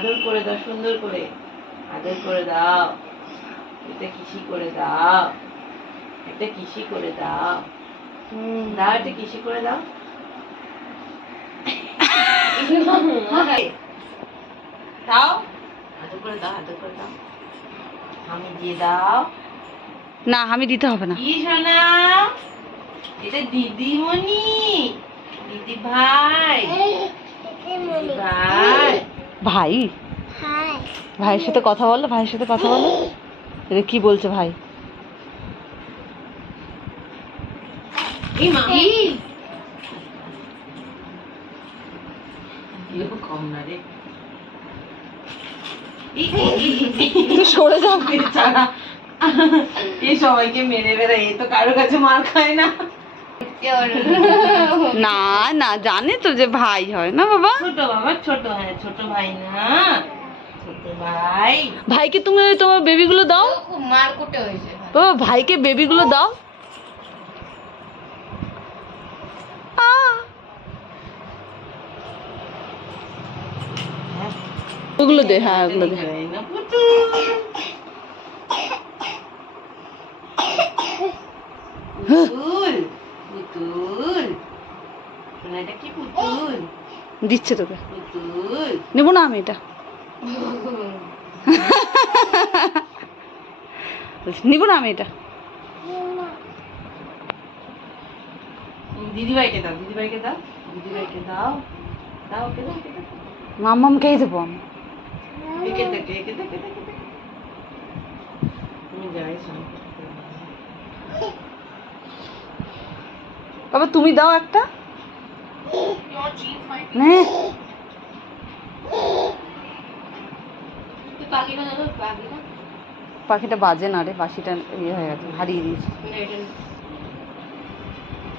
আদর করে দাও সুন্দর করে। আদর করে দাও। এটা কিসি করে দাও। একটা কিসি করে দাও। দাও একটা কিসি করে দাও। দাও। আদর করে দাও আদর করে দাও। আমি দিয়ে দাও। না আমি দিতে হবে না। কি সোনা? এটা দিদিমণি। দিদি ভাই ভাই ভাই ভাইয়ের সাথে কথা বলো ভাইয়ের সাথে কথা বলো এটা কি বলছে ভাই সরে যাও এই সবাইকে মেরে বেড়ায় এ তো কারও কাছে মার খায় না না না জানে তো যে ভাই হয় না বাবা? ছোট বাবা ছোট হ্যাঁ ছোট ভাই না। ভাই। ভাইকে তুমি তোমার বেবিগুলো দাও। মার হয়েছে বাবা ভাইকে বেবিগুলো দাও। ওগুলো দে হ্যাঁ ওগুলো দে। না পুতুল। পুতুল পুতুল এটা কি পুতুল? দিচ্ছে তোকে। পুতুল। নেব না আমি এটা। নিবো না আমি এটা। দিদিভাইকে দাও দিদিভাইকে দাও দিদিভাইকে দাও। দাও ওকে দাও দাও। দেবো আমি। একে দেখে একে দেখে দেখে দেখে। তুমি যাই বাবা, তুমি দাও একটা। হ্যাঁ পাখিটা বাজে না রে, বাসিটা ইয়ে হয়ে গেছে, হারিয়ে দিয়েছি।